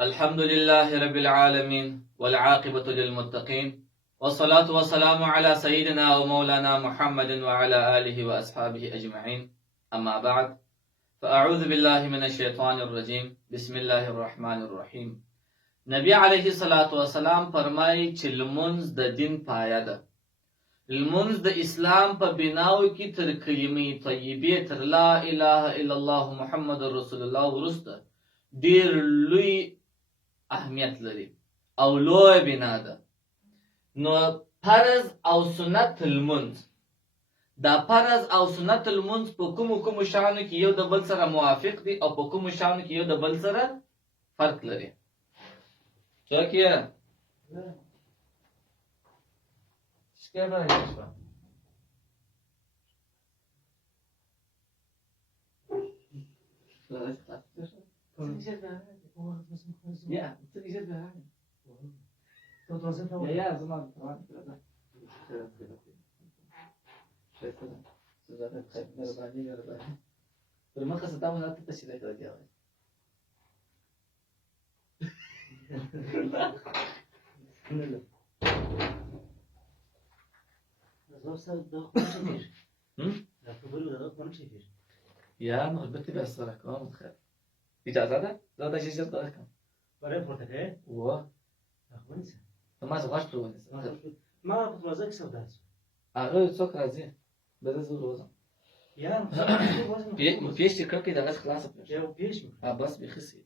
الحمد لله رب العالمين والعاقبة للمتقين والصلاة والسلام على سيدنا ومولانا محمد وعلى آله وأصحابه أجمعين أما بعد فأعوذ بالله من الشيطان الرجيم بسم الله الرحمن الرحيم نبی علیه الصلاة والسلام فرمایي چې لمونځ د دین پایه ده. لمونځ د اسلام په بناو کې تر کلمې طیبې تر لا اله الا الله محمد رسول الله وروسته ډیر لوی اهمیت لري او لوی بنا ده. نو فرض او سنت المونځ، دا فرض او سنت المونځ په کومو شانو کې یو د بل سره موافق دي او په کومو شانو کې یو د بل سره فرق لري. څوک یې؟ یا البته به سره کام خیر اجازه ده؟ زاده اجازه دارم برای پرتکه؟ و ما از غاش تو نیست ما بازار کسب دارم آقا څوک راځي بده زو روزم یا پیش تکرار که دغه خلاص کړ یا پیش می بس به خسي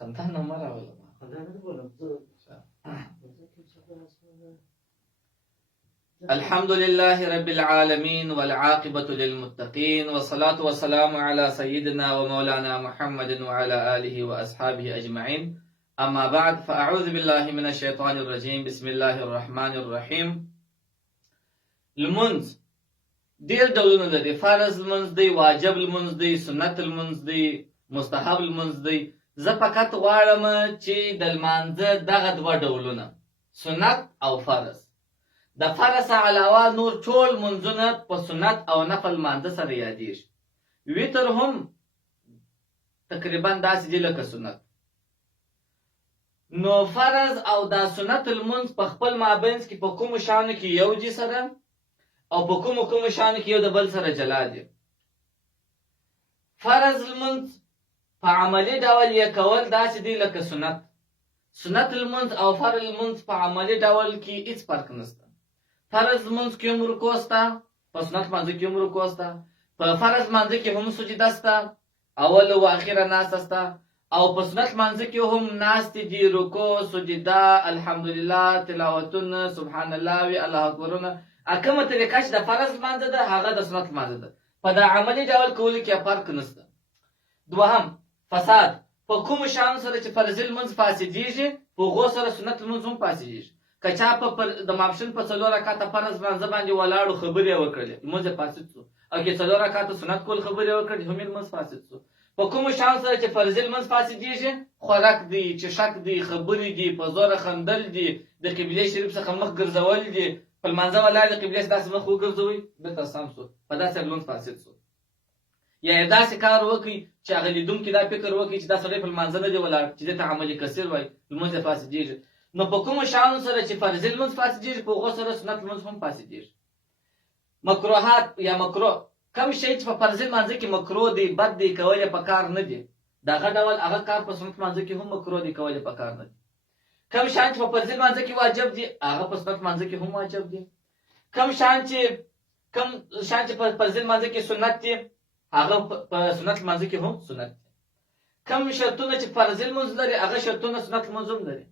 انت نه مره ولا خدای نه بولم الحمد لله رب العالمين والعاقبة للمتقين والصلاة والسلام على سيدنا ومولانا محمد وعلى آله وأصحابه أجمعين أما بعد فأعوذ بالله من الشيطان الرجيم بسم الله الرحمن الرحيم. المنز دیر ډولونه لري. فرض المنز دی، واجب المنز دی، سنت المنز دی، مستحب المنز دی. زه فقط غواړم چې د لمانځه دغه دوه ډولونه سنت او فرض، د فرض علاوه نور ټول منځونه په سنت او نفل مانځه سره یادېږي. وتر هم تقریبا داسې دي لکه سنت. نو فرض او دا سنت المنځ په خپل مابینځ کې په کومو شانو کې یو دي سره او په کومو شانو کې یو د بل سره جلا دي. فرض المنځ په عملی ډول یې کول داسې دي لکه سنت. سنت المنځ او فرض المنځ په عملی ډول کې هیڅ فرق نشته. فرض منځ کې هم رکوع شته، په سنت منځ کې هم رکوع شته، په فرض منځ کې هم سجده شته، اول او اخره ناسته شته، او په سنت منځ کې هم ناستې دي، رکوع، سجده، الحمدلله، تلاوتونه، سبحان الله وی الله اکبرونه. کومه طریقه چې د فرض منځ ده هغه د سنت منځ ده. په د عملی ډول کولو کې فرق نشته. دوهم فساد. په کوم شان سره چې فرض المنځ فاسدېږي په هغو سره سنت المنځ هم فاسدېږي. که چا د ماپښین په 4 رکعاته فرض منځه باندې ولاړو خبرې وکړلې لمونځ یې فاسد شو، او که 4 رکعاته سنت کول خبرې وکړلې هم یې لمونځ فاسد شو. په کوم شان سره چې فرض لمونځ فاسدېږي خوراک دی، چشک دی، خبرې دي، په زوره خندل دي، د قبلې شریف څخه مخ ګرځول دي، په لمانځه ولاړ د قبلې داسې مخ وګرځوئ بېرته سم شو، په داسې لمونځ فاسد شو. یا یې داسې کار وکړي چې هغه لیدونکي دا فکر وکړي چې دا سړی په لمانځه نه دی ولاړ چې دې ته عملي کثیر وایي لمونځ یې فاسدېږي. نو په کومو شانو سره چې فرض المنځ فاسدېږي په هغو سره سنت المنځ هم فاسدېږي. مکروهات یا مکروه، کم شی چې په فرض المنځ کې مکروه دی، بد دی، کول یې پکار نه دی، دغه ډول هغه کار په سنت المنځ کې هم مکروه دی، کول یې پکار نه دی. کم شان چې په فرض المنځ کې واجب دی هغه په سنت المنځ کې هم واجب دی. کم شان چې په فرض المنځ کې سنت دی هغه په سنت المنځ کې هم سنت دی. کم شرطونه چې فرض المنځ لري هغه شرطونه سنت المنځ هم لري.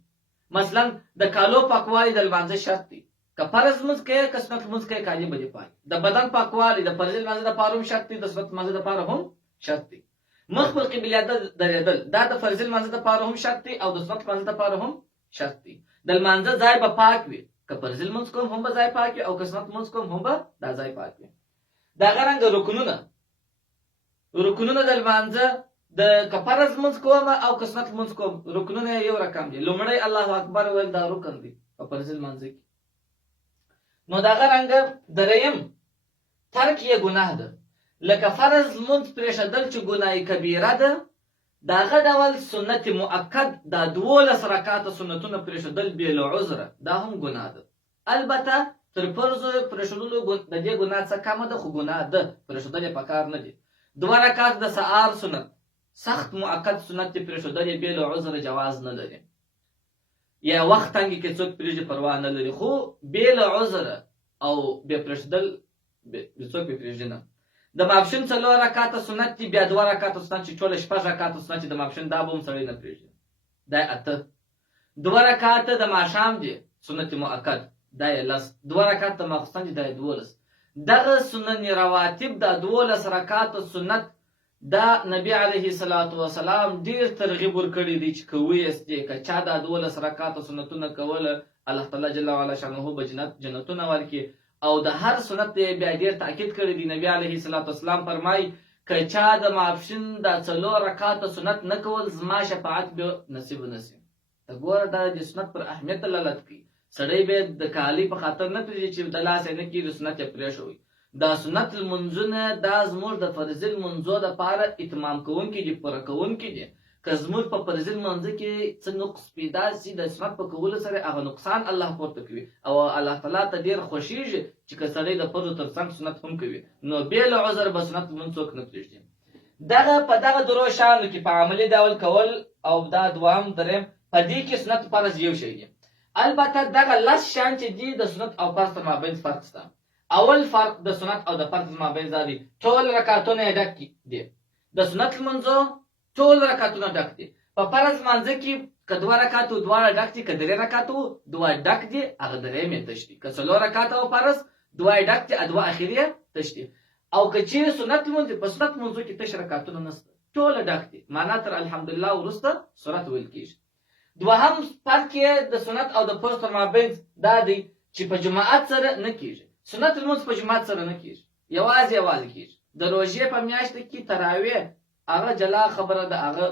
مثلا د کالو پاکوالی د لمانځه شرط دی. که فرض لمونځ کوې که سنت لمونځ کوې کالي به دې پاک. د بدن پاکوالی د فرض لمانځه دپاره هم شرط دی، د سنت لمانځه دپاره هم شرط دی. مخ پر قبله درېدل دا د فرض لمانځه دپاره هم شرط دی او د سنت لمانځه دپاره هم شرط دی. د لمانځه ځای به پاک وي، که فرض لمونځ کوم هم به ځای پاک وي او که سنت لمونځ کوم هم به دا ځای پاک وي. دغه رنګه رکنونه د لمانځه که فرض لمونځ کوم او که سنت لمونځ کوم رکنونه یې یو رقم دي. لومړی الله اکبر ویل دا رکن دی په فرض لمانځه کې. نو دغه رنګه دریم ترک یې ګناه ده. لکه فرض لمونځ پرېښودل چې ګناه کبیره ده، دغه ډول سنت مؤکد دا 12 رکعاته سنتونه پرېښودل بې له عذره دا هم ګناه ده. البته تر فرضو پرېښودلو د دې ګناه څه کمه ده، خو ګناه ده، پرېښودل یې پکار نه دي. 2 رکعات د سهار سنت سخت مؤکد سنت دې پرېښودل یې بې له عذره جواز نه لري، یا وخت تنګي کې څوک پرېږدي پروا نه لري، خو بې له عذره او بې پرېښودل څوک بې پرېږدي نه. د ماپښین 4 رکعاته سنت دي، بیا 2 رکعاته سنت چې ټوله 6 رکعاته سنت دي د ماپښین دا به هم سړی نه پرېږدي، دا یې 8. 2 رکعاته د ماښام دي سنت مؤکد، دا یې 10. 2 رکعاته د ماخوستن دي، دا یې 12. دغه سنن رواتب دا 12 رکعاته سنت دا نبی علیه الصلاۃ والسلام ډیر ترغیب ورکړی دی چې کوی استې که چا دا 12 رکعاته سنتونه کوله الله تعالی جل وعلا شانه به جنتونه ورکړي. او د هر سنت بیا ډیر تاکید کړی دی. نبی علیه الصلاۃ والسلام فرمایي که چا د ماپښین دا 4 رکعاته سنت نه کول زما شفاعت به نصیب نشي. ته ګوره دا د سنت پر اهمیت دلالت کوي. سړی به د کالی په خاطر نه پرېږدي چې د لاس نه کېږي سنت یې پرېښوي. دا سنت لمونځونه دا زموږ د فرض لمونځو دپاره اتمام کوونکي دي، پوره کوونکي دي. که زموږ په فرض لمانځه کې څه نقص پیدا سي د سنت په کولو سره هغه نقصان الله پورته کوي او الله تعالی ته ډېر خوښیږي چې که سړی د فرضو تر څنګ سنت هم کوي نو بې له عذر به سنت لمونځ څوک نه پرېږدي. په دغه درو شیانو کې په عملي ډول کول او دا دوام دریم په دې کې سنت فرض یو شی دی. البته دغه 10 شیان چې دي د سنت او فرض تر مابین فرق شته. اول فرق د سنت او د فرض مابین دا دی ټول رکعتونه یې ډک دي. د سنت لمونځو ټول رکعتونه ډک دي. په فرض لمانځه کې که 2 رکعتو دواړه ډک دي، که 3 رکعتو 2 ډک دي هغه درېیم یې تش دي. که 4 رکعته او فرض 2 ډک دي 2 اخري یې تش دي. او که چیرې سنت لمونځ په سنت لمونځو کې تش رکعتونه نشته، ټول ډک دي، معنا تر الحمدلله وروسته سورت ویل کېږي. دوهم فرق یې د سنت او د فرض تر مابین دا دی چې په جماعت سره نه کېږي. سنت لمونځ په جماعت سره نه کېږي، یوازې کېږي. د روژې په میاشت کې تراویح هغه جلا خبره ده، هغه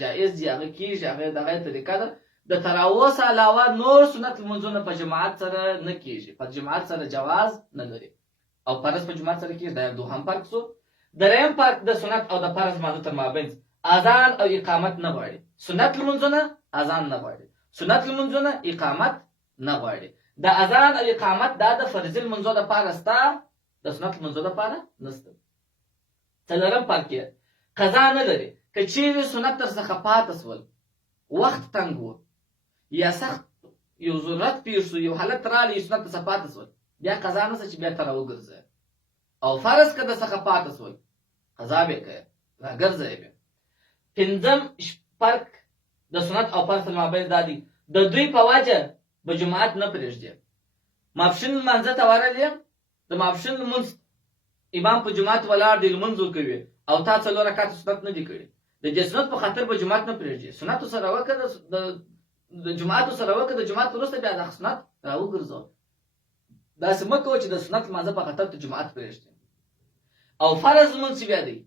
جایز دي، هغه کېږي، هغه دغه طریقه ده. د تراویح څخه علاوه نور سنت لمونځونه په جماعت سره نه کېږي، په جماعت سره جواز نه لري. او فرض په جماعت سره کېږي، دا یو دوهم فرق شو. درېیم فرق د سنت او د فرض لمانځه تر مابین اذان او اقامت نه غواړي. سنت لمونځونه اذان نه غواړي، سنت لمونځونه اقامت نه غواړي. د اذان او اقامت دا د فرض لمونځو دپاره شته، د سنت لمونځو دپاره نشته. څلورم فرق یې قضا نه لري. که چیرې سنت در څخه پاته شول، وخت تنګ و یا سخت یو ضرورت پیښ شو، یو حالت راغلی سنت در څخه پاته شول، بیا قضا نشته چې بیا ته راوګرځئ. او فرض که در څخه پاته شول قضا به یې کوئ، راګرځئ بیا. پنځم فرق د سنت او فرض مابین دا دی د دوی په وجه به جماعت نه پرېږدي. ماپښین لمانځه ته ورغلې، د ماپښین لمونځ امام په جماعت ولاړ دی، لمونځ کوي او تا 4 رکعات سنت نه دي کړي، د دې سنت په خاطر به جماعت نه پرېږدي. سنت سره وکړه، د جماعت سره وکړه، د جماعت وروسته بیا د سنت راوګرځو. داسې مه کوه چې د سنت لمانځه په خاطر ته جماعت پرېږدي. او فرض لمونځ بیا دی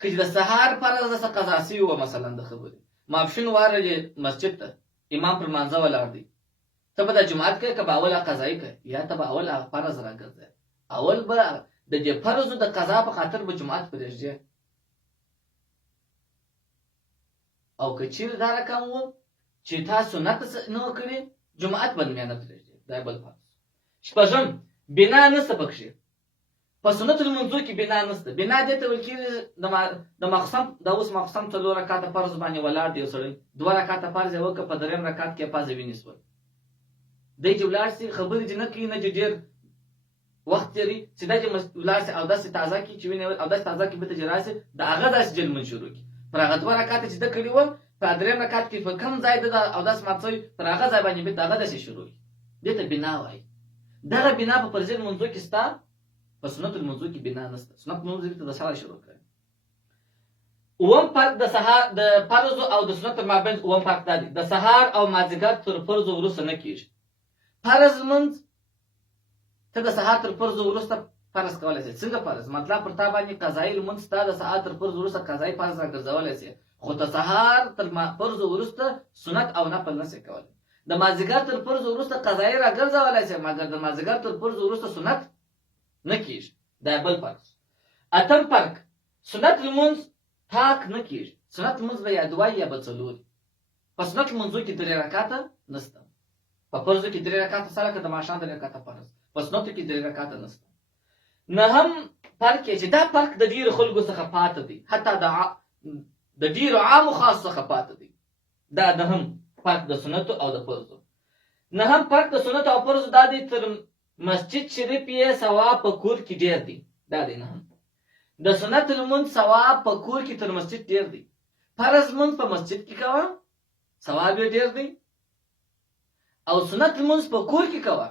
که د سهار فرض داسې قضا شوي وه، مثلا د خبرې ماپښین ورغلې مسجد ته، امام پر لمانځه ولاړ دی، ته به د جماعت کوې که به اول قضایي کوې یا ته به اول فرض راګرځې. اول به د دې فرضو د قضا په خاطر به جماعت پرېږدي. او که چیرې دا رقم و چې تا سنت نه و کړي، جماعت به بیا نه پرېږدي، دا بل فرض. شپږم بنا نشته پکښې. په سنت لمونځو کې بنا نشته. بنا دې ته ویل کېږي د ماخوستن، دا اوس ماخوستن 4 رکعاته فرض باندې ولاړ دی یو سړی، 2 رکعاته فرض یې وکړه، په 3م رکعت کې یې پازه وینې شول، دی چې ولاړ سي خبرې چې نه کوي، نه چې ډېر وخت تېري، چې دا چې ولاړ سي او داسې تازه کړي چې وینې او داسې تازه کړي بېرته چې راسي، د هغه داسې جل لمونځ شروع کړي. پر هغه 2 رکعاته چې ده کړي وه، په 3م رکعت کې په کوم ځای ده او داسې مات شوي، پر هغه ځای باندې بېرته هغه داسې شروع کړي، دې ته بنا وایي. دغه بنا په فرضي لمونځو کې شته، په سنت لمونځو کې بنا نشته. سنت لمونځ ته د سهار شروع کړي. اووم فرق د سهار د فرض او د سنت مابین اووم فرق دا دی د سهار او مازدیګر تر فرض وروسته نه کېږي. فرض لمونځ ته د سهار تر فرض وروسته فرض کولی شي. څنګه فرض؟ مطلب پر تا باندې قضایي لمونځ ستا د سهار تر فرض وروسته قضایي فرض راګرځولی شي، خو د سهار تر فرض وروسته سنت او نفل نشي کولی. د مازدیګر تر فرض وروسته قضایي راګرځولی شي، مګر د مازدیګر تر فرض وروسته سنت نه کیږي. دا بل فرق. اتم فرق، سنت لمونځ پاک نه کیږي. سنت لمونځ به یا دوه یا به څلور. په سنت لمونځو کې 3 رکعاته نشته. په فرضو کې 3 رکعاته سره که د ماښام 3 رکعاته فرض، په سنتو کې 3 رکعاته نشته. نهم فرق چې دا فرق د ډیرو خلکو څخه پاتې دی، حتی د ډیرو عامو خاص څخه پاتې دی. دا نهم فرق د سنتو او د فرضو. نهم فرق د سنتو او فرضو دا دی، تر مسجد شریف یې ثواب په کور کې ډیر دی. دا دی نهم. د سنت لمونځ ثواب په کور کې تر مسجد ډیر دی. فرض لمونځ په مسجد کې کوه ثواب یې ډیر دی، او سنت لمونځ په کور کې کوه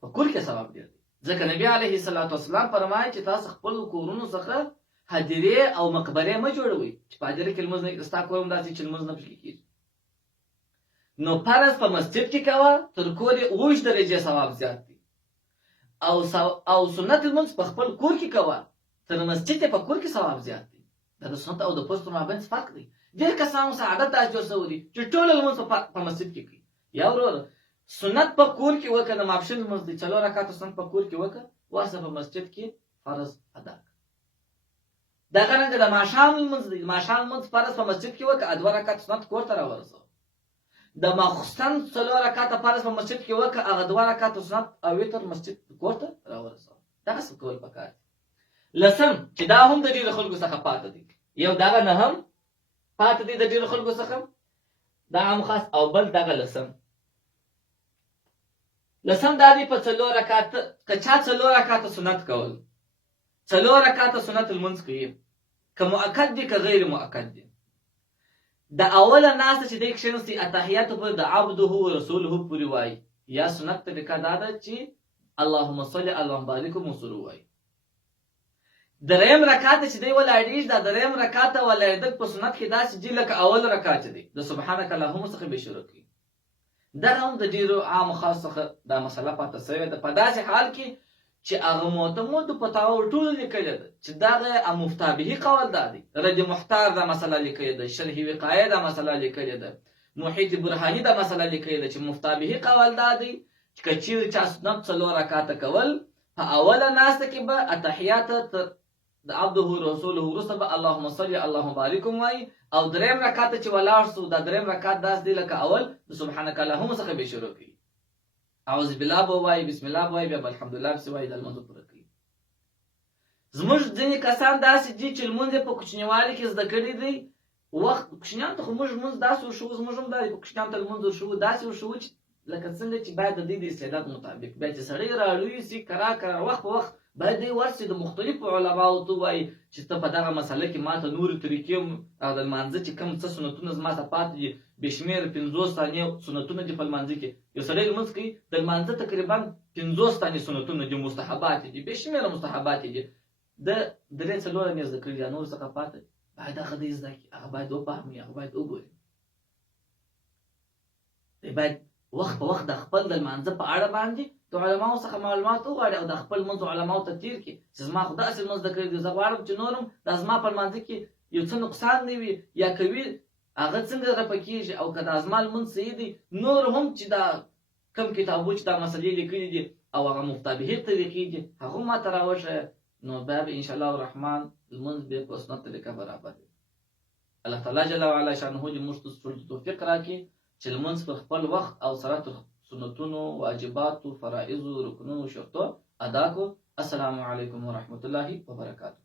په کور کې ثواب ډیر دی. ځکه نبی علیه الصلاۃ والسلام فرمایي چې تاسو خپل کورونو څخه هدیرې او مقبرې مه جوړوئ چې په هدیره کې لمونځ نه ستا کور هم داسې چې لمونځ نه پکې کېږي. نو فرض په مسجد کې کوه، تر کور یې 7 درجې ثواب زیات دی. او سنت لمونځ په خپل کور کې کوه، تر مسجد یې په کور کې ثواب زیات دی. دا د سنت او د فرض په مابین فرق دی. ډېر کسانو سره عادت داسې جوړ شوی دی چې ټول لمونځ په مسجد کې کوي. یا ورور سنت په کور کې وکړه، د ماپښین لمونځ دی 4 رکعاته سنت په کور کې وکړه، ورسه په مسجد کې فرض ادا کړه. دغه رنګه د ماښام لمونځ دی، ماښام لمونځ فرض په مسجد کې وکړه، 2 رکعاته سنت کور ته راورسوه. د ماخستن 4 رکعاته فرض په مسجد کې وکړه، هغه 2 رکعاته سنت او وتر مسجد کور ته راورسوه. دغسې کول پکار دي. لسم چې دا هم د ډېرو خلکو څخه پاتې دي، یو دغه نهم پاتې دي د ډېرو خلکو څخه، دا عام خاص، او بل دغه لسم. لسم دا دی په 4 رکعاته که چا 4 رکعاته سنت کول، 4 رکعاته سنت لمونځ کوي، که مؤکد دي که غیر مؤکد دي. د اوله ناسته چې دی کښېنستی اتحیاتو پورې د عبده و رسوله پورې وایي، یا سنت طریقه دا ده چې اللهم صل اللهم بارک ومسلو وایي. دریم رکعت چې دی ولاړېږي، دا دریم رکعت ولاړېدل په سنت کې داسې دي لکه اول رکعت دی د سبحانک اللهم څخه به شروع کوي. دغه هم د ډېرو عامو خاص څخه دا مسله پاتې شوې ده، په داسې حال کې چې هغه معتمدو فتاوا ټولو لیکلې ده چې دغه مفتابهي قول دا دی. رد محتار دا مسله لیکلې ده، شرح وقایه دا مسله لیکلې ده، محیط برهاني دا مسله لیکلې ده چې مفتابهي قول دا دی چې که چیرې چا سنت 4 رکعاته کول، په اوله ناسته کې به اتحیات د عبده رسوله وروسته به اللهم صل اللهم بارک وایي، او دریم رکعت چې ولاړ سو، دا دریم رکعت داسې دی لکه اول د سبحانک اللهم څخه به شروع کوي، اعوذ بالله به وایي، بسم الله به وایي، بیا الحمدلله پسې وایي، د لمونځ پوره کوي. زموږ ځینې کسان داسې دي چې لمونځ یې په کوچنیوالي کې زده کړي دی، وخت کوچنیانو ته خو موږ لمونځ داسې ورښوو، زموږ هم دا دی په کوچنیانو ته لمونځ ورښوو، داسې ورښوو چې لکه څنګه چې باید د دې د استعداد مطابق، بیا چې سړی راړوي سي کرا وخت په وخت باید دی ورسي د مختلفو علماو ته وایي چې ته په دغه مسله کې ماته نورې طریقې او د لمانځه چې کوم څه سنتونه زما ته پاتې دي، بې شمېره 50 ثانیې سنتونه دي په لمانځه کې. یو سړی لمونځ کوي، د لمانځه تقریبا 50 ثانیې سنتونه دي، مستحبات دي، بې شمېره مستحبات دي، د 3-4 یې زده کړي دي، نور څخه پاتې باید هغه دی زده کړي، هغه باید وفهمي، هغه باید وګوري. باید وخت په وخت د خپل د لمانځه په اړه باندې د علماو څخه معلومات وغواړي، او د خپل لمونځ علماو ته تیر کړي چې زما خو داسې لمونځ زده کړی دی، زه غواړم چې نور هم دا زما په لمانځه کې یو څه نقصان نه وي یا کوي هغه څنګه رفع کېږي، او که دا زما لمونځ صحیح دی، نور هم چې دا کم کتابو چې دا مسلې لیکلي دي او هغه مفتابهي طریقې دي هغه هم ماته راوښیه، نو بیا به انشاءالله الرحمن لمونځ بیا په سنت طریقه برابر وي. الله تعالی جل وعلا شانه دې موږ ته توفیق راکړي چې لمونځ په خپل وخت او سره تر سنتونو، واجباتو، فرائضو، رکنونو، شرطو ادا کو. السلام علیکم ورحمت الله وبرکاته.